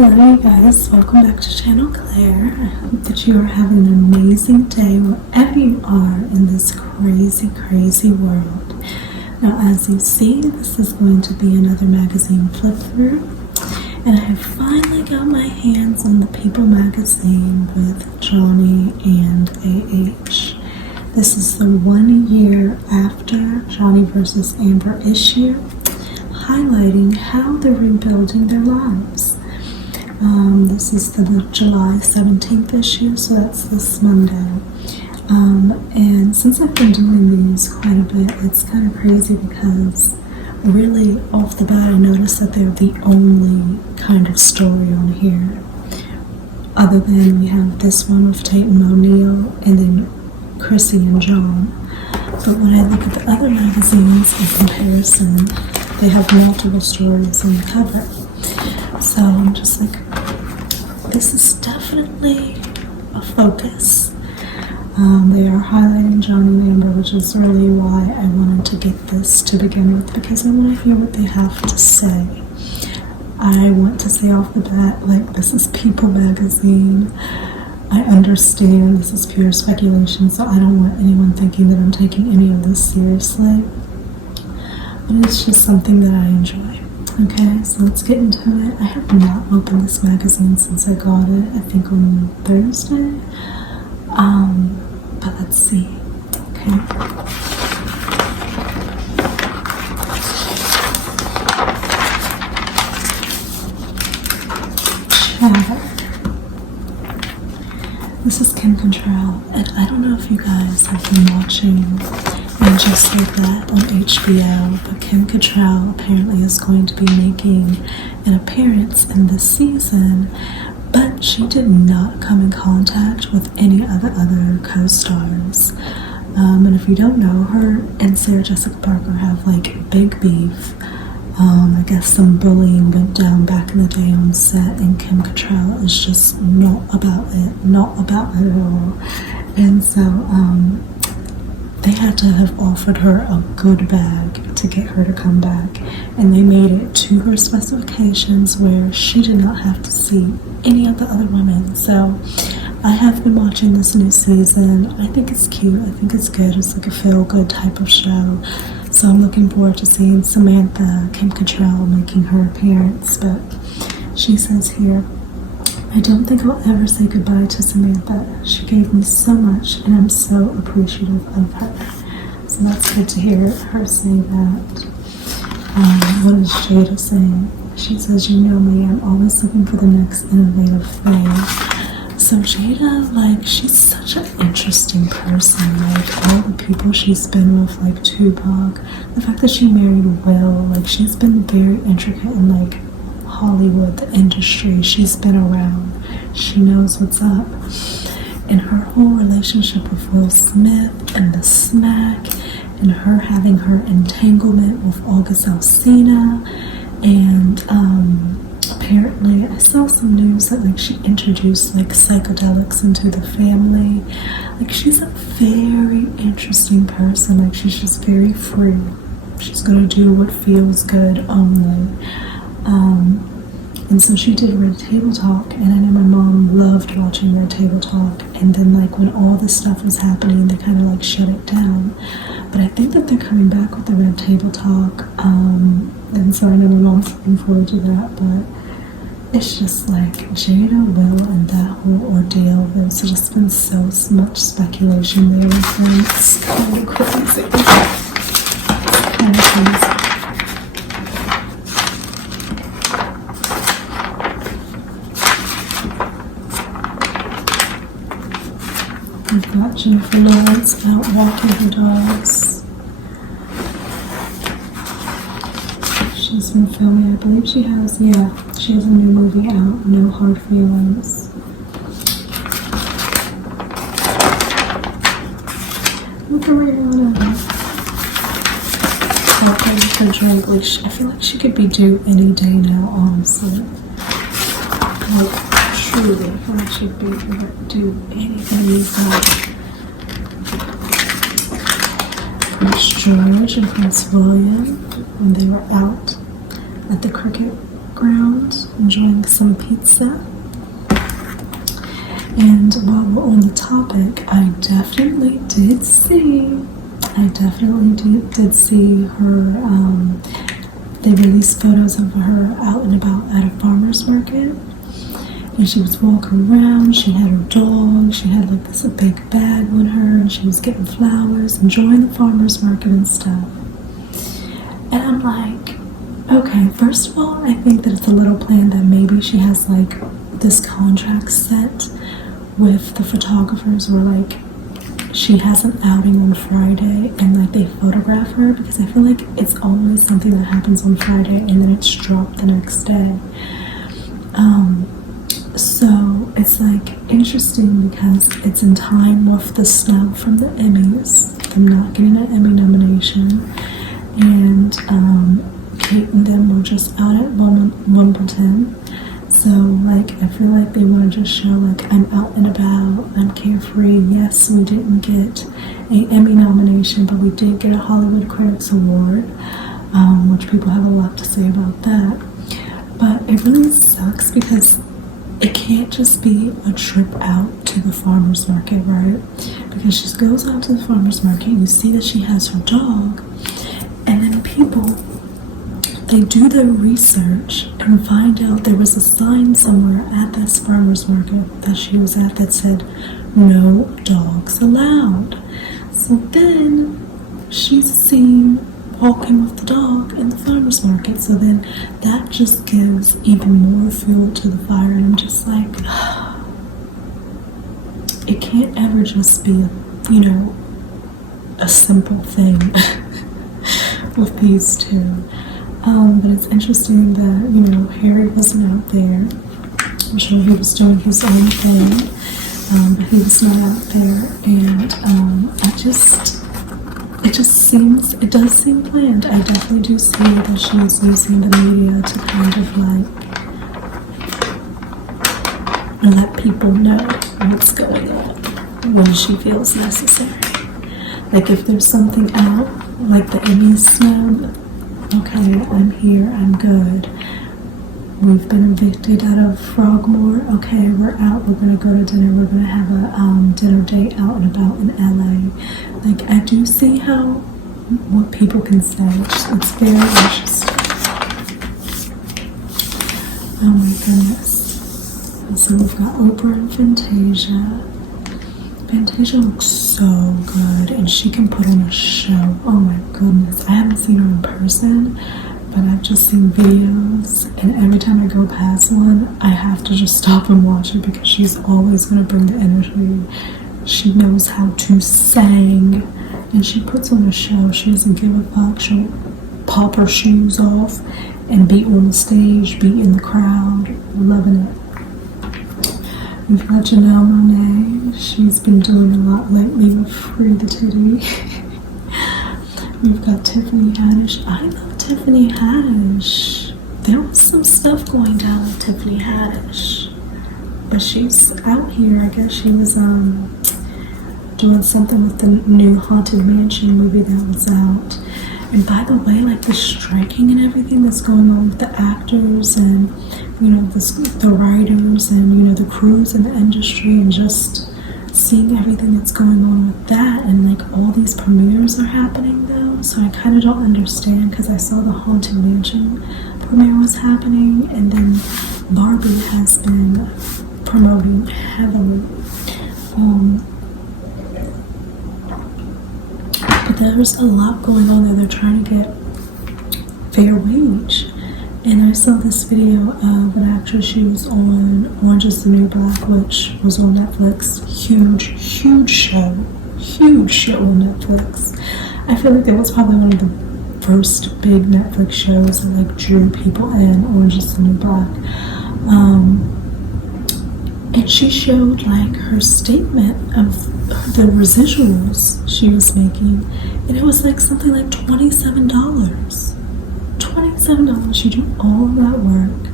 Hello you guys, welcome back to Channel Claire. I hope that you are having an amazing day wherever you are in this crazy world. Now as you see, this is going to be another magazine flip through, and I have finally got my hands on the People magazine with Johnny and AH. This is the 1 year after Johnny versus Amber issue, highlighting how they're rebuilding their lives. This is the July 17th issue, so that's this Monday. And since I've been doing these quite a bit, it's kind of crazy because really off the bat I noticed that they're the only kind of story on here. Other than we have this one with Tate and O'Neill and then Chrissy and John. But when I look at the other magazines in comparison, they have multiple stories on the cover. So I'm just like, this is definitely a focus. They are highlighting Johnny and Amber, which is really why I wanted to get this to begin with, because I want to hear what they have to say. I want to say off the bat, like, this is People magazine. I understand this is pure speculation, so I don't want anyone thinking that I'm taking any of this seriously. But it's just something that I enjoy. Okay, so let's get into it. I have not opened this magazine since I got it, I think on Thursday. But let's see. Okay. Chatter. This is Kim Cattrall, and I don't know if you guys have been watching And Just Like That on HBO, but Kim Cattrall apparently is going to be making an appearance in this season, but she did not come in contact with any of the other co-stars. And if you don't know, her and Sarah Jessica Parker have like big beef. I guess some bullying went down back in the day on set, and Kim Cattrall is just not about it at all. And so, they had to have offered her a good bag to get her to come back, and they made it to her specifications where she did not have to see any of the other women. So I have been watching this new season. I think it's cute, I think it's good, it's like a feel-good type of show. So I'm looking forward to seeing Samantha, Kim Cattrall, making her appearance. But she says here, I don't think I'll ever say goodbye to Samantha. She gave me so much, and I'm so appreciative of her. So that's good to hear her say that. What is Jada saying? She says, you know me, I'm always looking for the next innovative thing. So Jada, like, she's such an interesting person. Like, all the people she's been with, like Tupac, the fact that she married Will, like, she's been very intricate in, like, Hollywood, the industry. She's been around. She knows what's up. And her whole relationship with Will Smith and the smack, and her having her entanglement with August Alsina, and apparently I saw some news that like she introduced like psychedelics into the family. Like, she's a very interesting person. Like, she's just very free. She's gonna do what feels good only. And so she did Red Table Talk, and I know my mom loved watching Red Table Talk, and then like when all this stuff was happening, they kind of like shut it down. But I think that they're coming back with the Red Table Talk, and so I know my mom's looking forward to that. But it's just like Jada, Will, and that whole ordeal. There's just been so much speculation there, and it's kind of crazy. Kind of crazy. We've got Jennifer Lawrence out walking her dogs. She's been filming, I believe she has a new movie out, No Hard Feelings. Look at Rihanna. Her drink, like, I feel like she could be due any day now, honestly. Like, truly, I feel like she'd be able to do anything now. Prince George and Prince William, when they were out at the cricket background, enjoying some pizza. And while we're on the topic, I definitely did see her, they released photos of her out and about at a farmer's market. And she was walking around, she had her dog, she had like this big bag on her, and she was getting flowers, enjoying the farmer's market and stuff. And I'm like, okay, first of all, I think that it's a little planned that maybe she has like this contract set with the photographers where like she has an outing on Friday and like they photograph her, because I feel like it's always something that happens on Friday and then it's dropped the next day. So it's like interesting because it's in time with the snub from the Emmys, them not getting an Emmy nomination, and Kate and them were just out at Wimbledon. So like I feel like they want to just show like I'm out and about, I'm carefree. Yes, we didn't get an Emmy nomination, but we did get a Hollywood Critics Award, which people have a lot to say about that. But it really sucks because it can't just be a trip out to the farmer's market, right? Because she goes out to the farmer's market, you see that she has her dog, and then people, they do their research and find out there was a sign somewhere at this farmer's market that she was at that said, "No dogs allowed." So then she's seen walking with the dog in the farmer's market. So then that just gives even more fuel to the fire. And I'm just like, it can't ever just be, a simple thing with these two. But it's interesting that, Harry wasn't out there. I'm sure he was doing his own thing, but he was not out there. And it does seem planned. I definitely do see that she's using the media to kind of like let people know what's going on when she feels necessary. Like if there's something out, like the Emmy snub, okay, I'm here, I'm good. We've been evicted out of Frogmore. Okay, we're out. We're going to go to dinner. We're going to have a dinner date out and about in LA. Like, I do see what people can say. It's very interesting. Oh my goodness. And so we've got Oprah and Fantasia. Fantasia looks so good, and she can put on a show. Oh my goodness. I haven't seen her in person, but I've just seen videos, and every time I go past one, I have to just stop and watch it because she's always going to bring the energy. She knows how to sing, and she puts on a show. She doesn't give a fuck. She'll pop her shoes off and be on the stage, be in the crowd. Loving it. We've got Janelle Monáe. She's been doing a lot lately with Free the Titty. We've got Tiffany Haddish. I love Tiffany Haddish. There was some stuff going down with Tiffany Haddish, but she's out here. I guess she was doing something with the new Haunted Mansion movie that was out. And by the way, like the striking and everything that's going on with the actors and the writers and the crews in the industry, and just seeing everything that's going on with that, and like all these premieres are happening though, so I kind of don't understand, because I saw the Haunted Mansion premiere was happening, and then Barbie has been promoting heavily. But there's a lot going on there. They're trying to get fair wage. And I saw this video of an actress. She was on Orange is the New Black, which was on Netflix. Huge show on Netflix. I feel like that was probably one of the first big Netflix shows that like drew people in, Orange is the New Black. And she showed like her statement of the residuals she was making, and it was like something like $27. You do all of that work,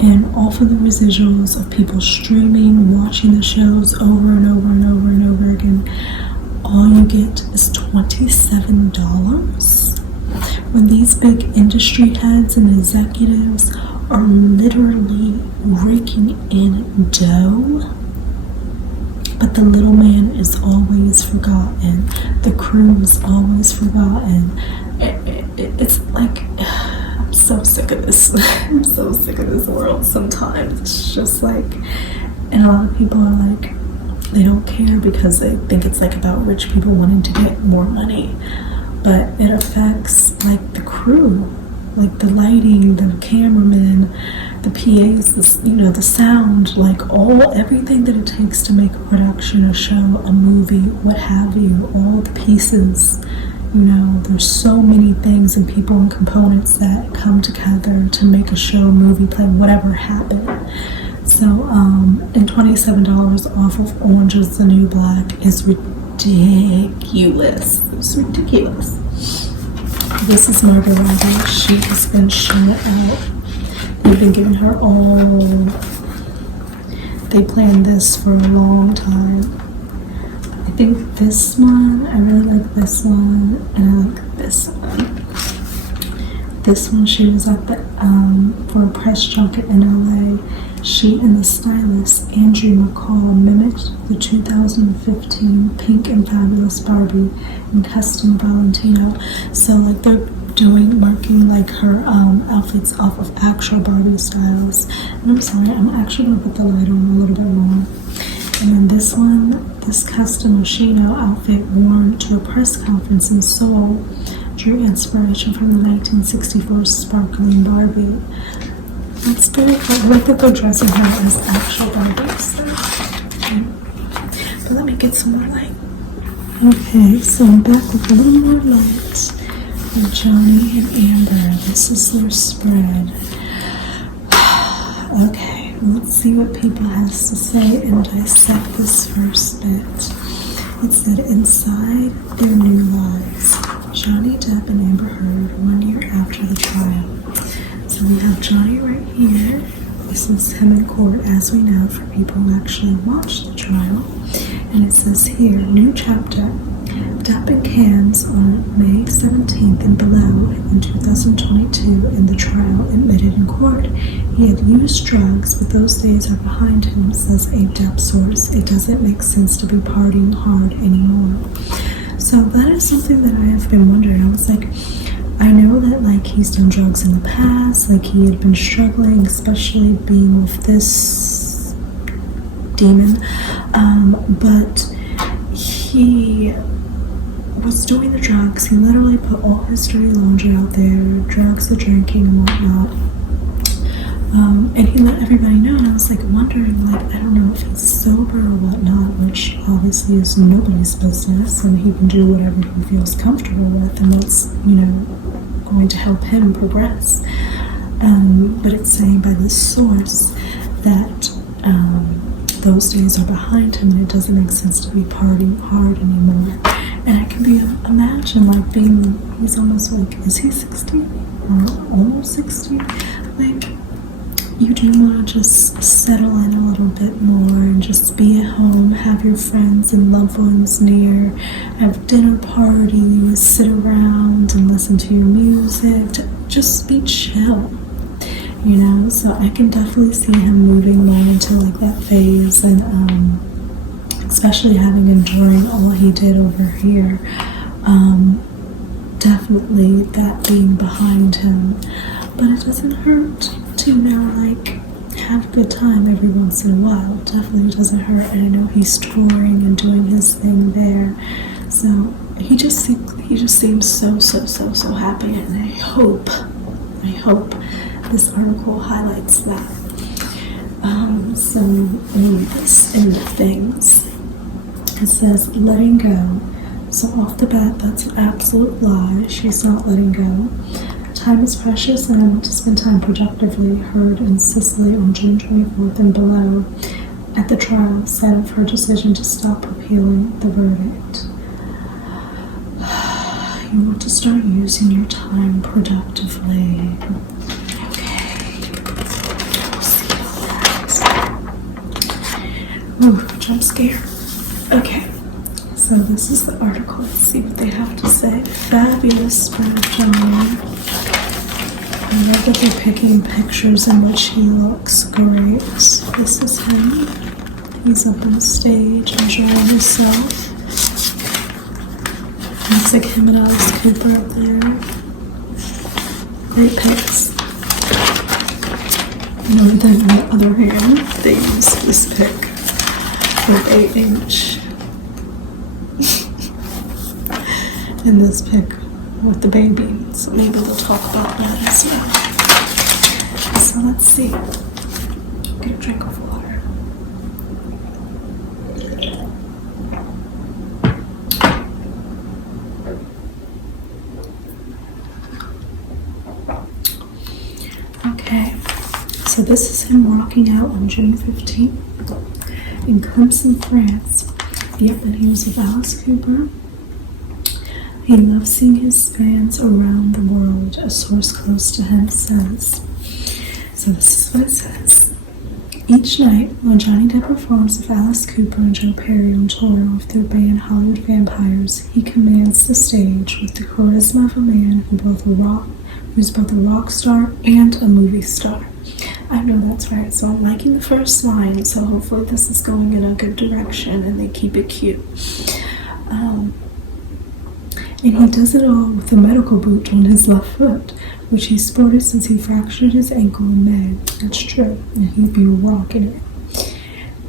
and all for the residuals of people streaming, watching the shows over and over and over and over again. All you get is $27. When these big industry heads and executives are literally raking in dough, but the little man is always forgotten. The crew is always forgotten. It's like, I'm so sick of this. I'm so sick of this world sometimes. It's just like, and a lot of people are like, they don't care because they think it's like about rich people wanting to get more money. But it affects like the crew, like the lighting, the cameramen, the PAs, the sound, like everything that it takes to make a production, a show, a movie, what have you, all the pieces. There's so many things and people and components that come together to make a show, movie, play, whatever happen. So, and $27 off of Orange is the New Black is ridiculous. It's ridiculous. This is Margot Robbie. She has been shut out. They've been giving her all. They planned this for a long time. I think this one, I really like this one, and I like this one. This one, she was at the, for a press junket in LA. She and the stylist, Andrew McCall, mimicked the 2015 Pink and Fabulous Barbie in custom Valentino. So, like, they're marking, like, her outfits off of actual Barbie styles. And I'm sorry, I'm actually going to put the light on a little bit more. And then this one, this custom Oshino outfit worn to a press conference in Seoul drew inspiration from the 1964 sparkling Barbie. That's very cool. I like that they're dressing her as actual Barbies. But let me get some more light. Okay, so I'm back with a little more light for Johnny and Amber. This is their spread. Okay, let's see what people has to say and dissect this first bit. It said, inside their new lives, Johnny Depp and Amber Heard 1 year after the trial. So we have Johnny right here. This is him in court, as we know, for people who actually watched the trial. And it says here, new chapter. Depp in Cannes on May 17th and below in 2022 in the trial admitted in court he had used drugs, but those days are behind him, says a Depp source. It doesn't make sense to be partying hard anymore. So that is something that I have been wondering. I was like, I know that like he's done drugs in the past, like he had been struggling, especially being with this demon, but he was doing the drugs. He literally put all his dirty laundry out there, drugs, the drinking and whatnot, and he let everybody know. And I was like wondering, like, I don't know if he's sober or whatnot, which obviously is nobody's business, and he can do whatever he feels comfortable with, and that's, going to help him progress. But it's saying by this source that those days are behind him, and it doesn't make sense to be partying hard anymore. And I can imagine like he's almost like, is he 60 or almost 60? Like, you do want to just settle in a little bit more and just be at home, have your friends and loved ones near, have dinner parties, sit around and listen to your music, just be chill, so I can definitely see him moving more into like that phase, and especially having enduring all he did over here, definitely that being behind him. But it doesn't hurt to now like have a good time every once in a while. Definitely doesn't hurt. And I know he's touring and doing his thing there, so he just seems so happy, and I hope this article highlights that. So this end of things, it says letting go. So off the bat, that's an absolute lie. She's not letting go. Time is precious, and I want to spend time productively. Heard in Sicily on June 24th and below at the trial said of her decision to stop appealing the verdict. You want to start using your time productively. Okay. We'll see all that. Ooh, jump scare. Okay. So this is the article. Let's see what they have to say. Fabulous spread, John. I love that they're picking pictures in which he looks great. This is him. He's up on stage enjoying himself. Looks like him and Alice Cooper up there. Great pics. And over then on the other hand, they use this pic with 8-inch. And this pic with the baby. So maybe we'll talk about that as well. So let's see. Get a drink of water. Okay, so this is him rocking out on June 15th in Clemson, France. Yep, and he was with Alice Cooper. He loves seeing his fans around the world, a source close to him says. So this is what it says. Each night, when Johnny Depp performs with Alice Cooper and Joe Perry on tour with their band Hollywood Vampires, he commands the stage with the charisma of a man who's both a rock star and a movie star. I know that's right, so I'm liking the first line, so hopefully this is going in a good direction and they keep it cute. And he does it all with a medical boot on his left foot, which he sported since he fractured his ankle in May. That's true, and he'd be rocking it.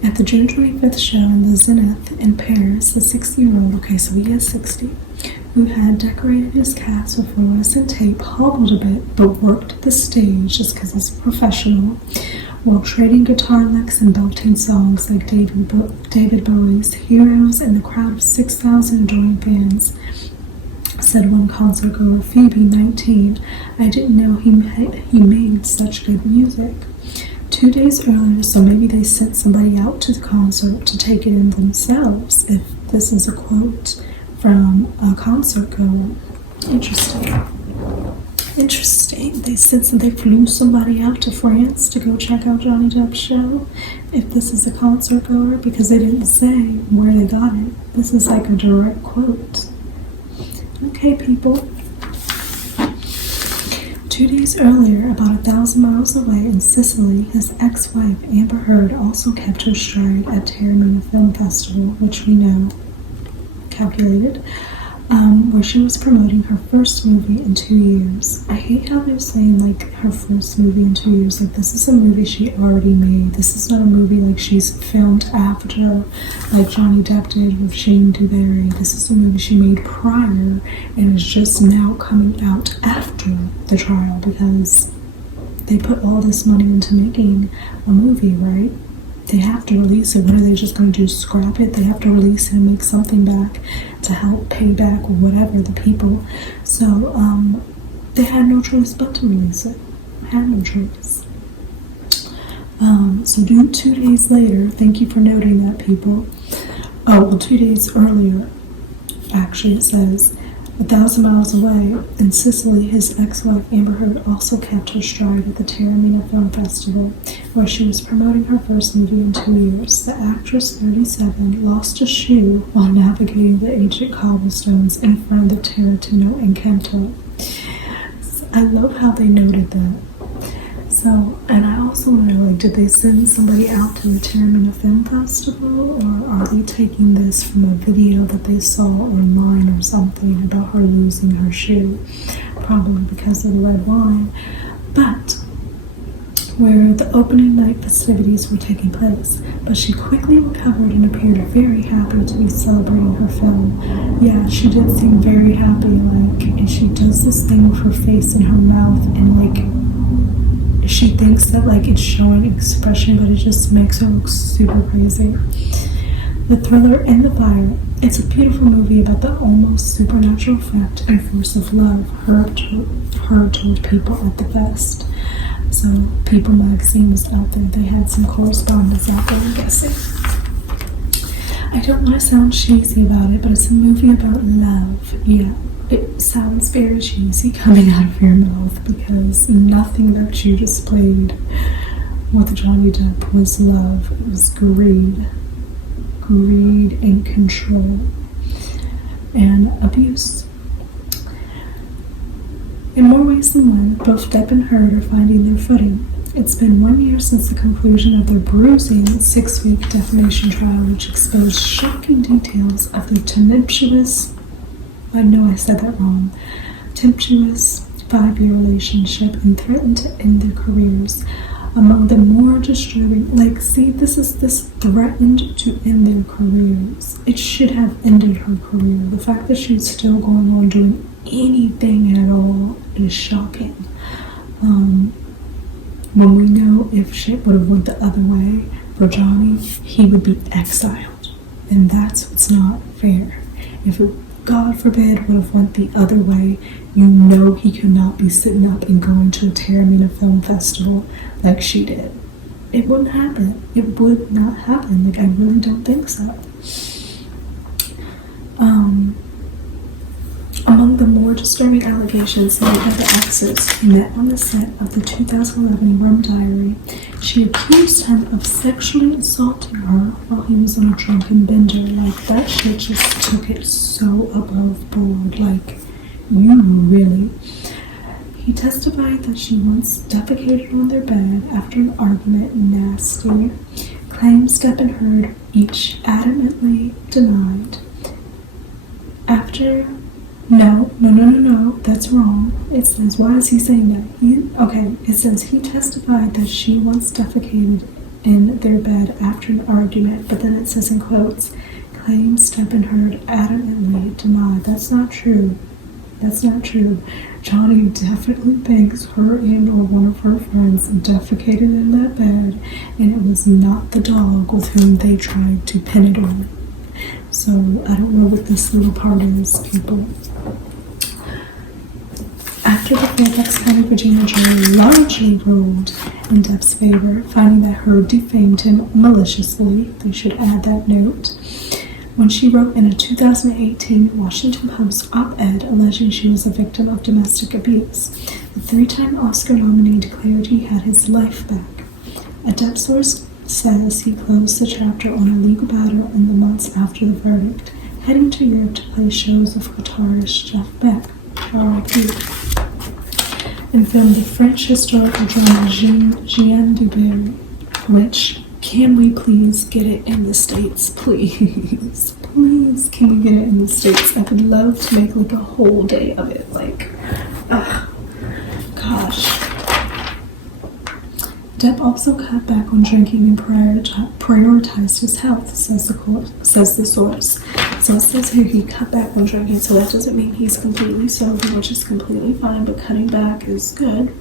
At the June 25th show in the Zenith in Paris, the 60-year-old, okay, so he is 60, who had decorated his cast with fluorescent tape, hobbled a bit, but worked the stage just because he's a professional, while trading guitar licks and belting songs like David Bowie's Heroes in the crowd of 6,000 adoring fans. Said one concert goer, Phoebe, 19, I didn't know he made such good music. 2 days earlier, so maybe they sent somebody out to the concert to take it in themselves, if this is a quote from a concert goer. Interesting. They flew somebody out to France to go check out Johnny Depp's show, if this is a concert goer, because they didn't say where they got it. This is like a direct quote. Okay, people. 2 days earlier, about 1,000 miles away in Sicily, his ex-wife Amber Heard also kept her stride at Taormina Film Festival, which we know, calculated, where she was promoting her first movie in 2 years. I hate how they're saying, like, her first movie in 2 years. Like, this is a movie she already made. This is not a movie like she's filmed after, like Johnny Depp did with Shane Duvall. This is a movie she made prior and is just now coming out after the trial because they put all this money into making a movie, right? They have to release it. What are they just going to do? Scrap it? They have to release it and make something back to help pay back whatever the people. So they had no choice but to release it. Had no choice. So 2 days later, thank you for noting that, people. Oh, well, 2 days earlier, actually, it says 1,000 miles away in Sicily, his ex-wife Amber Heard also kept her stride at the Taormina Film Festival, where she was promoting her first movie in 2 years. The actress, 37, lost a shoe while navigating the ancient cobblestones in front of the Tarantino Encanto. So I love how they noted that. So, and I also want to know, like, did they send somebody out to the Taormina Film Festival, or are they taking this from a video that they saw online or something about her losing her shoe? Probably because of the red wine. But where the opening night festivities were taking place, but she quickly recovered and appeared very happy to be celebrating her film. Yeah, she did seem very happy, like, and she does this thing with her face and her mouth, and like, she thinks that like it's showing expression, but it just makes her look super crazy. The Thriller and the Fire. It's a beautiful movie about the almost supernatural effect and force of love Heard told People at the fest. So People magazine was out there. They had some correspondence out there, I'm guessing. I don't want to sound cheesy about it, but it's a movie about love. Yeah, it sounds very cheesy coming out of your mouth because nothing that you displayed with Johnny Depp was love. It was greed and control and abuse. In more ways than one, both Depp and Heard are finding their footing. It's been 1 year since the conclusion of their bruising 6-week defamation trial, which exposed shocking details of their tempestuous 5-year relationship and threatened to end their careers. Among the more disturbing, this threatened to end their careers. It should have ended her career. The fact that she's still going on doing anything at all is shocking. When we know if shit would have went the other way for Johnny, he would be exiled. And that's what's not fair. If it, God forbid, would have went the other way, you know he could not be sitting up and going to a Taormina Film Festival like she did. It wouldn't happen. It would not happen. I really don't think so. Among the more disturbing allegations made by the actress met on the set of the 2011 Rum Diary, she accused him of sexually assaulting her while he was on a drunken bender. That shit just took it so above board. You really. He testified that she once defecated on their bed after an argument. Nasty. Claims Depp and Heard each adamantly denied. No, that's wrong. It says, why is he saying that? It says he testified that she once defecated in their bed after an argument, but then it says in quotes, claims Depp and Heard adamantly denied. That's not true. Johnny definitely thinks her and or one of her friends defecated in that bed, and it was not the dog with whom they tried to pin it on. So I don't know what this little part is, people. After the Fairfax County, Virginia jury largely ruled in Depp's favor, finding that Heard defamed him maliciously, they should add that note, when she wrote in a 2018 Washington Post op-ed alleging she was a victim of domestic abuse. The 3-time Oscar nominee declared he had his life back. A Depp source says he closed the chapter on a legal battle in the months after the verdict, heading to Europe to play shows of guitarist Jeff Beck, R.I.P., and filmed the French historical drama Jean Dubert, which, can we please get it in the States, please? Please, can we get it in the States? I would love to make a whole day of it, gosh. Depp also cut back on drinking and prioritized his health, says the source. So it says here he cut back on drinking, so that doesn't mean he's completely sober, which is completely fine, but cutting back is good.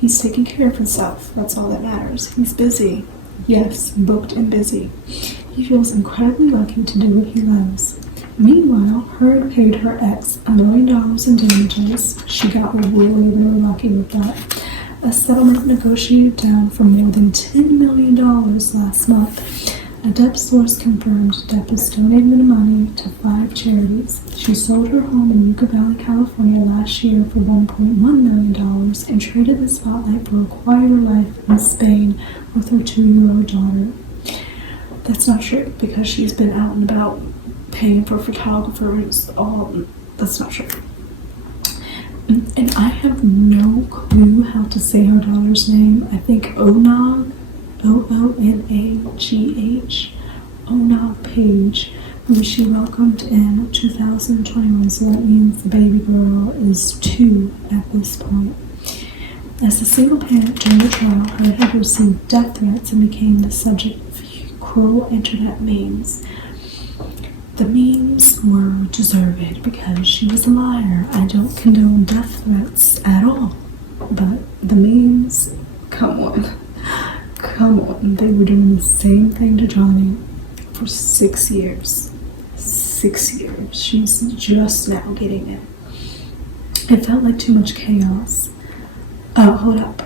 He's taking care of himself. That's all that matters. He's busy. Yes, booked and busy. He feels incredibly lucky to do what he loves. Meanwhile, Heard paid her ex $1 million in damages. She got really, really lucky with that. A settlement negotiated down for more than $10 million last month. A Depp source confirmed Depp is donating the money to 5 charities. She sold her home in Yucca Valley, California last year for $1.1 million and traded the spotlight for a quieter life in Spain with her 2-year-old daughter. That's not true, because she's been out and about paying for photographers. That's not true. And I have no clue how to say her daughter's name. I think Onag, Oonagh, Onag Page, who she welcomed in 2021, so that means the baby girl is 2 at this point. As a single parent during the trial, Heard had received death threats and became the subject of cruel internet memes. The memes were deserved because she was a liar. I don't condone death threats at all, but the memes, come on, they were doing the same thing to Johnny for 6 years. 6 years. She's just now getting it. It felt like too much chaos. Oh, hold up.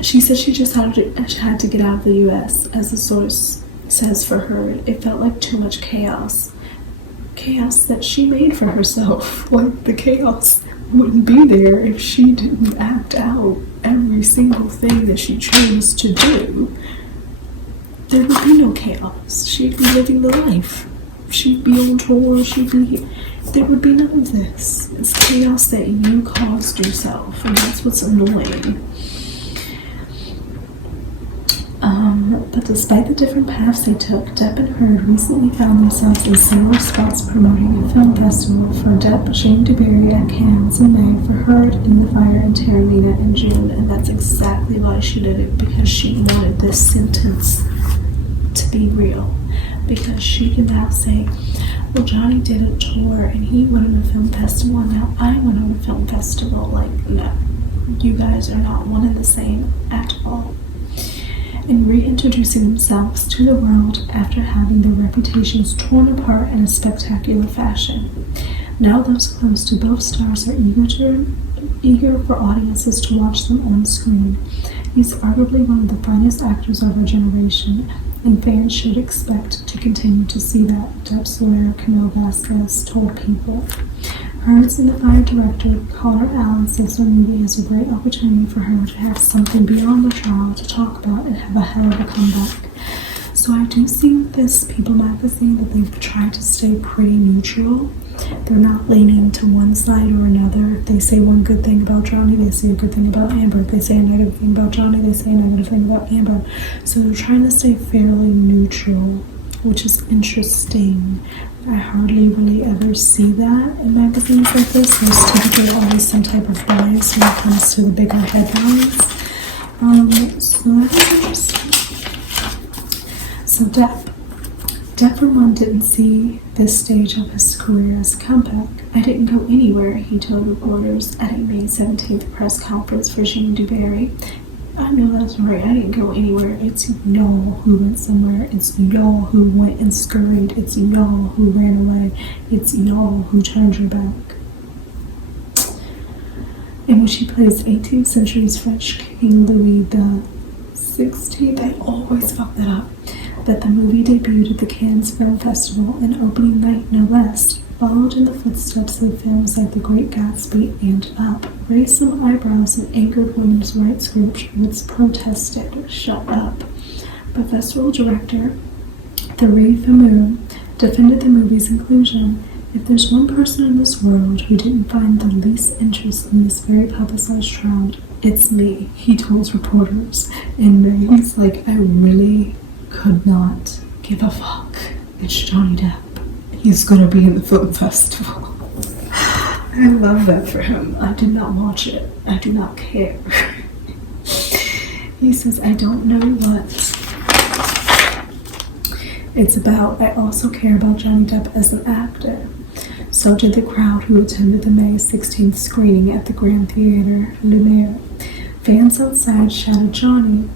She said she just had to get out of the U.S., as the source says for her. It felt like too much chaos. Chaos that she made for herself. The chaos wouldn't be there if she didn't act out every single thing that she chose to do. There would be no chaos. She'd be living the life she'd be on tour, there would be none of this. It's chaos that you caused yourself, and that's what's annoying. But despite the different paths they took, Depp and Heard recently found themselves in similar spots promoting a film festival. For Depp, Jane DeBerry at Cannes in May, for Heard, In the Fire and Terramina in June, and that's exactly why she did it, because she wanted this sentence to be real. Because she can now say, well, Johnny did a tour and he went on a film festival, and now I went on a film festival. Like, no, you guys are not one and the same at all. In reintroducing themselves to the world after having their reputations torn apart in a spectacular fashion. Now those close to both stars are eager for audiences to watch them on screen. He's arguably one of the finest actors of our generation, and fans should expect to continue to see that, Depp's lawyer Camille Vasquez told People. Heard's In the Fire director Connor Allen says the movie is a great opportunity for her to have something beyond the trial to talk about and have a hell of a comeback. So I do see with this People magazine that they've tried to stay pretty neutral. They're not leaning to one side or another. If they say one good thing about Johnny, they say a good thing about Amber. If they say a negative thing about Johnny, they say a negative thing about Amber. So they're trying to stay fairly neutral, which is interesting. I hardly really ever see that in magazines like this. There's typically always some type of bias when it comes to the bigger headlines. So that is interesting. So Depp for one didn't see this stage of his career as a comeback. I didn't go anywhere, he told reporters at a May 17th press conference for Jane DeBerry. I know that's right, I didn't go anywhere. It's y'all who went somewhere. It's y'all who went and scurried. It's y'all who ran away. It's y'all who turned your back. In which he plays 18th century's French King Louis XVI, I always fuck that up, that the movie debuted at the Cannes Film Festival and opening night no less, followed in the footsteps of films like The Great Gatsby and Up, raised some eyebrows and angered women's rights groups which protested, shut up. But festival director Thierry Fameux defended the movie's inclusion. If there's one person in this world who didn't find the least interest in this very publicized trial, it's me, he told reporters. And he's like, I really could not give a fuck. It's Johnny Depp. He's gonna be in the film festival. I love that for him. I did not watch it. I do not care. He says, I don't know what it's about. I also care about Johnny Depp as an actor. So did the crowd who attended the May 16th screening at the Grand Theatre Lumiere. Fans outside shouted Johnny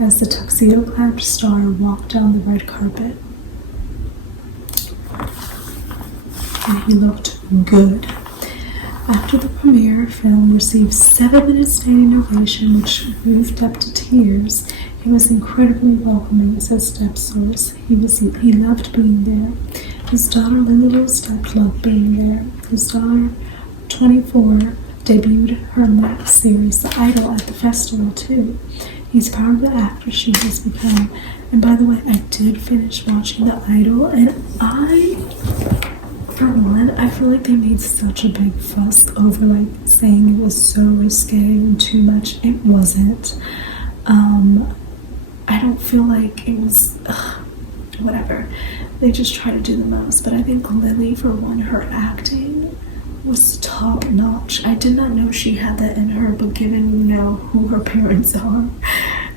as the tuxedo-clad star walked down the red carpet. And he looked good. After the premiere, film received 7 minutes standing ovation, which moved Depp to tears. He was incredibly welcoming, says Depp's source. He loved being there. His daughter Lily Rose Depp loved being there. His daughter, 24, debuted her Max series, The Idol, at the festival too. He's proud of the actress she has become. And by the way, I did finish watching The Idol, and for one, I feel like they made such a big fuss over like saying it was so risque and too much. It wasn't. I don't feel like it was, whatever. They just try to do the most. But I think Lily, for one, her acting was top notch. I did not know she had that in her, but given you know who her parents are,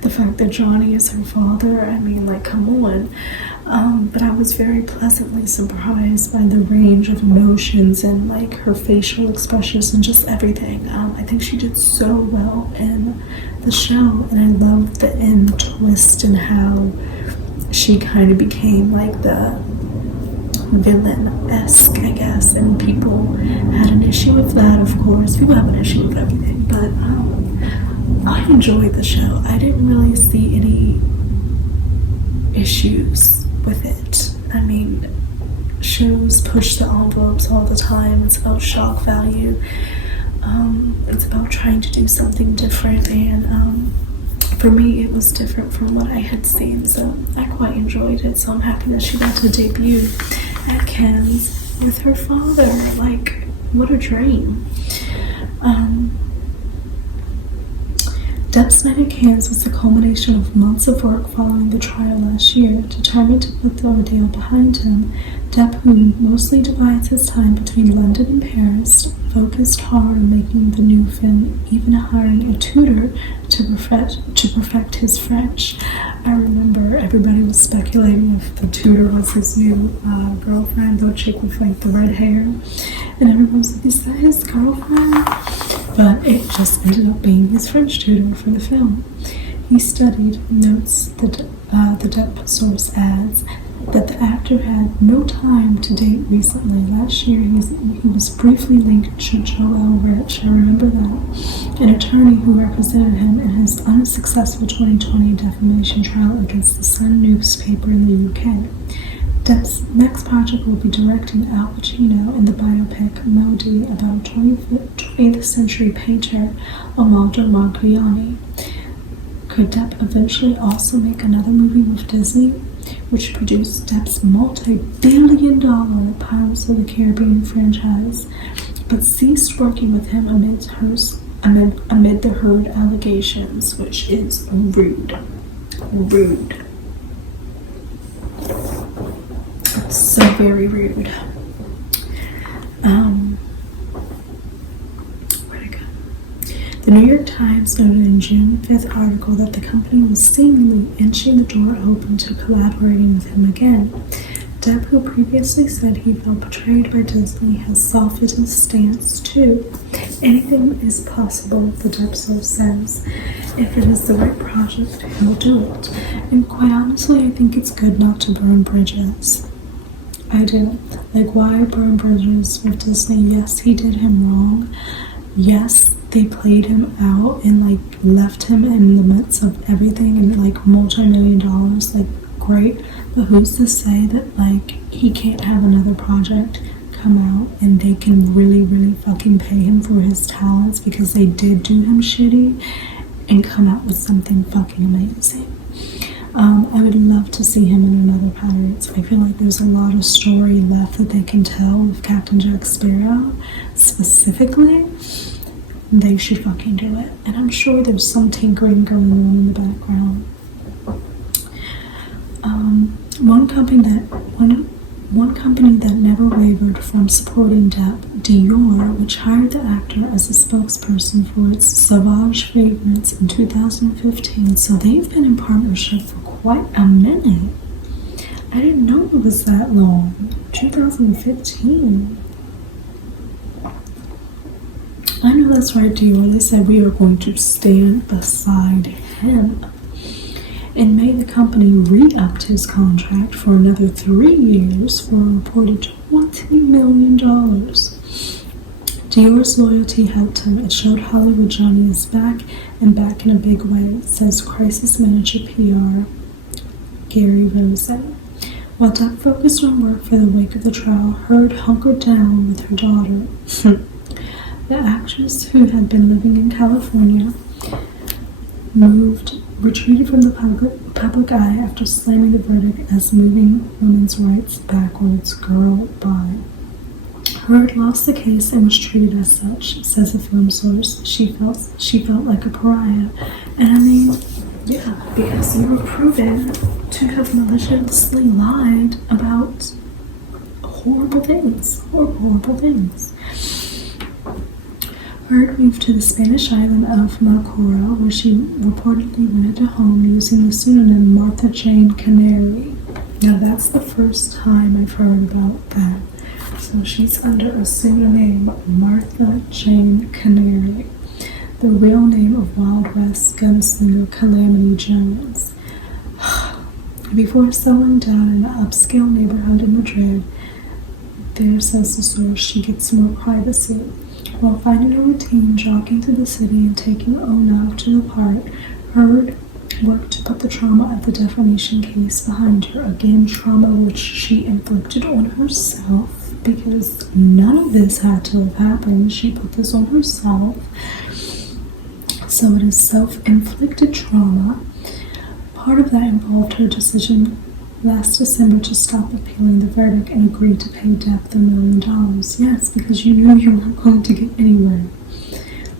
the fact that Johnny is her father, I mean, like, come on. But I was very pleasantly surprised by the range of emotions and like her facial expressions and just everything. I think she did so well in the show, and I loved the end twist and how she kind of became like the villain-esque, I guess, and people had an issue with that, of course. People have an issue with everything, but I enjoyed the show. I didn't really see any issues with it. I mean, shows push the envelopes all the time. It's about shock value. It's about trying to do something different, and for me it was different from what I had seen, so I quite enjoyed it. So I'm happy that she got to debut crack hands with her father. Like, what a dream. Depp's night at Cannes was the culmination of months of work following the trial last year. Determined to put the ordeal behind him, Depp, who mostly divides his time between London and Paris, focused hard on making the new film, even hiring a tutor to perfect his French. I remember everybody was speculating if the tutor was his new girlfriend, the chick with like the red hair, and everyone was like, "Is that his girlfriend?" But it just ended up being his French tutor for the film. He studied, notes the Depp source adds, that the actor had no time to date recently. Last year, he was briefly linked to Joel Rich, I remember that, an attorney who represented him in his unsuccessful 2020 defamation trial against the Sun newspaper in the UK. Depp's next project will be directing Al Pacino in the biopic Modi about a 20th century painter, Amaldo Modigliani. Could Depp eventually also make another movie with Disney, which produced Depp's multi-billion-dollar Pirates of the Caribbean franchise, but ceased working with him amid the Heard allegations, which is rude. Rude. So very rude. Where'd it go? The New York Times noted in June 5th article that the company was seemingly inching the door open to collaborating with him again. Depp, who previously said he felt betrayed by Disney, has softened his stance too. Anything is possible, the Depp source says. If it is the right project, he'll do it. And quite honestly, I think it's good not to burn bridges. I do. Like, why burn bridges with Disney? Yes, he did him wrong. Yes, they played him out and, like, left him in the midst of everything and, like, multi-million dollars. Like, great. But who's to say that, like, he can't have another project come out and they can really, really fucking pay him for his talents because they did do him shitty and come out with something fucking amazing. I would love to see him in another Pirates. I feel like there's a lot of story left that they can tell with Captain Jack Sparrow. Specifically, they should fucking do it. And I'm sure there's some tinkering going on in the background. One company that never wavered from supporting Depp, Depp, which hired the actor as a spokesperson for its Sauvage fragrance in 2015. So they've been in partnership for quite a minute. I didn't know it was that long. 2015. I know that's right, Depp. They said we are going to stand beside him. In May, the company re-upped his contract for another 3 years for a reported $20 million. Dior's loyalty helped him. It showed Hollywood Johnny is back and back in a big way, says crisis manager PR Gary Rosen. While Depp focused on work for the wake of the trial, Heard hunkered down with her daughter. The actress, who had been living in California, retreated from the public eye after slamming the verdict as moving women's rights backwards. Girl, bye. Heard lost the case and was treated as such, says a film source. She felt like a pariah. And I mean, yeah, because you were proven to have maliciously lied about horrible things. Horrible things. Heard moved to the Spanish island of Marcora, where she reportedly rented a home using the pseudonym Martha Jane Canary. Now that's the first time I've heard about that. So she's under a pseudonym Martha Jane Canary, the real name of Wild West gunslinger Calamity Jones. Before settling down in an upscale neighborhood in Madrid, there, says the source, she gets more privacy. While finding a routine, jogging through the city and taking Ona to the park, Heard worked to put the trauma of the defamation case behind her. Again, trauma which she inflicted on herself, because none of this had to have happened. She put this on herself. So it is self-inflicted trauma. Part of that involved her decision last December to stop appealing the verdict and agreed to pay Depp the $1 million. Yes, because you knew you weren't going to get anywhere.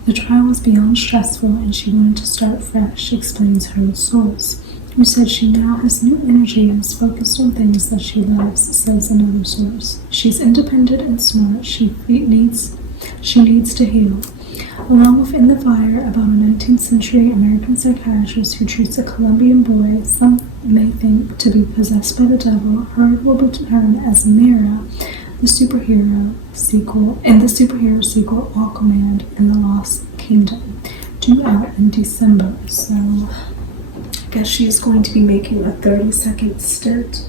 The trial was beyond stressful and she wanted to start fresh, explains her source, who said she now has new energy and is focused on things that she loves, says another source. She's independent and smart. She needs to heal. Along with In the Fire, about a 19th century American psychiatrist who treats a Colombian boy some may think to be possessed by the devil, Heard will return as Mira, the superhero sequel Aquaman in the Lost Kingdom, due out in December. So I guess she is going to be making a 30-second stint.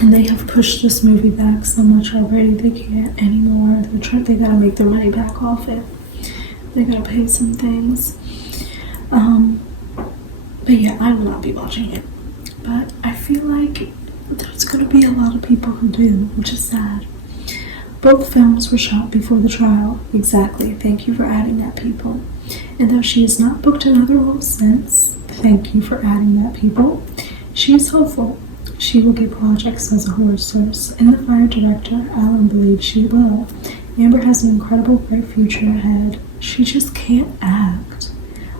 And they have pushed this movie back so much already, they can't anymore. They gotta make their money back off it. They gotta pay some things. But yeah, I will not be watching it. But I feel like there's gonna be a lot of people who do, which is sad. Both films were shot before the trial. Exactly. Thank you for adding that, people. And though she has not booked another role since, thank you for adding that, people, she is hopeful she will get projects as a horror source. In the Fire director, Alan believes she will. Amber has an incredible bright future ahead. She just can't act.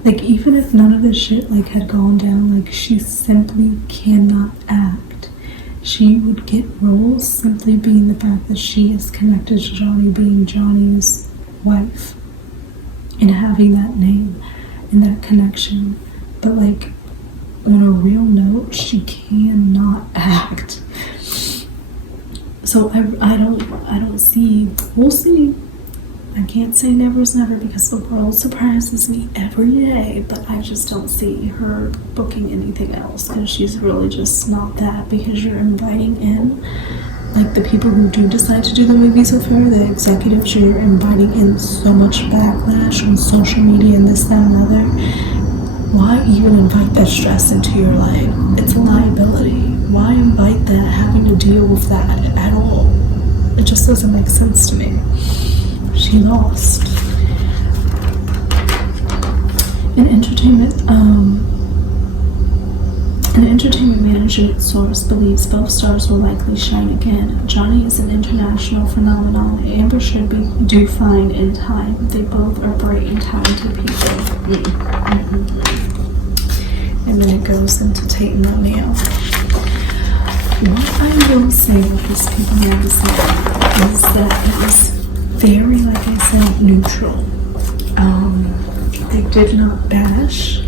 Like, even if none of this shit, like, had gone down, like, she simply cannot act. She would get roles simply being the fact that she is connected to Johnny, being Johnny's wife, and having that name and that connection. But, like, on a real note, she cannot act. So I don't see. We'll see. I can't say never is never because the world surprises me every day, but I just don't see her booking anything else because she's really just not that. Because you're inviting in, like, the people who do decide to do the movies with her, the executives, you're inviting in so much backlash on social media and this, that, and other. Why even invite that stress into your life? It's a liability. Why invite that, having to deal with that at all? It just doesn't make sense to me. She lost. An entertainment management source believes both stars will likely shine again. Johnny is an international phenomenon. Amber should do fine in time. They both are bright and talented people. And then it goes into Tate and O'Neill. What I will say with this People magazine is that it was very, like I said, neutral. They did not bash.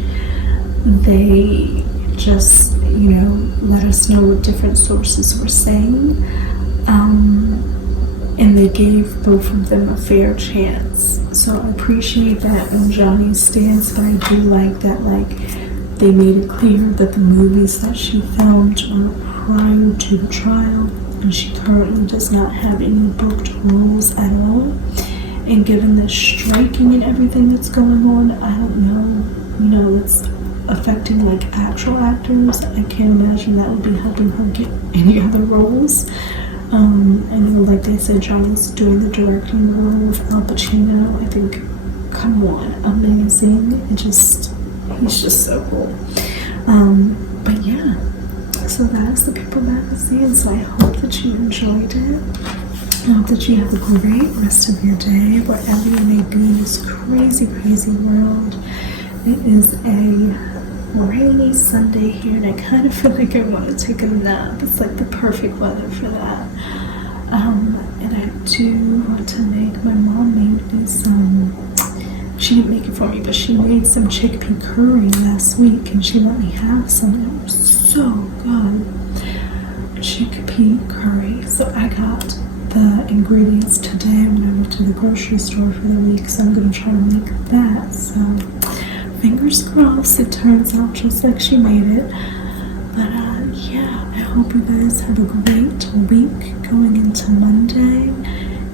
They just, let us know what different sources were saying. And they gave both of them a fair chance. So I appreciate that on Johnny's stance, but I do like that, like, they made it clear that the movies that she filmed were prior to the trial, and she currently does not have any booked roles at all. And given the striking and everything that's going on, I don't know, it's affecting, like, actual actors. I can't imagine that would be helping her get any other roles. I know, like they said, Johnny's doing the directing role with Al Pacino. I think, come on, amazing. He's just so cool. But yeah, so that is the People magazine. So I hope that you enjoyed it. I hope that you have a great rest of your day, wherever you may be in this crazy, crazy world. It is a rainy Sunday here, and I kind of feel like I want to take a nap. It's like the perfect weather for that. And I do want to my mom made me she didn't make it for me, but she made some chickpea curry last week, and she let me have some. It was so good. Chickpea curry. So I got the ingredients today when I went to the grocery store for the week, so I'm going to try to make that. So fingers crossed it turns out just like she made it. But yeah, I hope you guys have a great week going into Monday,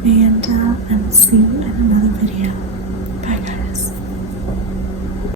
and I will see you in another video.